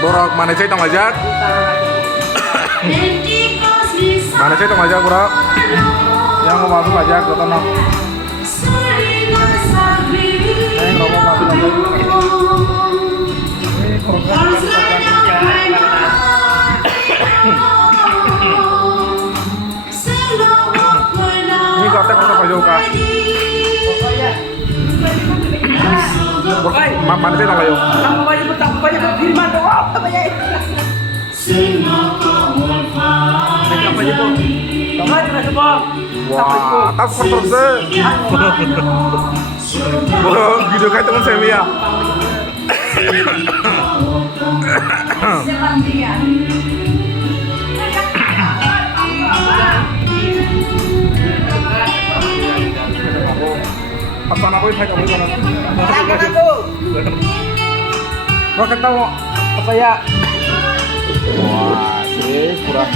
Bro, mana saya tong ajak? Mana saya tong ajak, Bro? Yang mau masuk ajak, gue tonton. Saya ngerokok masuk ajak. Ini kontak apa jauh kah? Mana saya tong ajak? Wah, tas persen. Bro, video kayak teman saya ya. Pesan aku ini kamu sana. Bro, ketemu apa ya? Wah, sih kurang.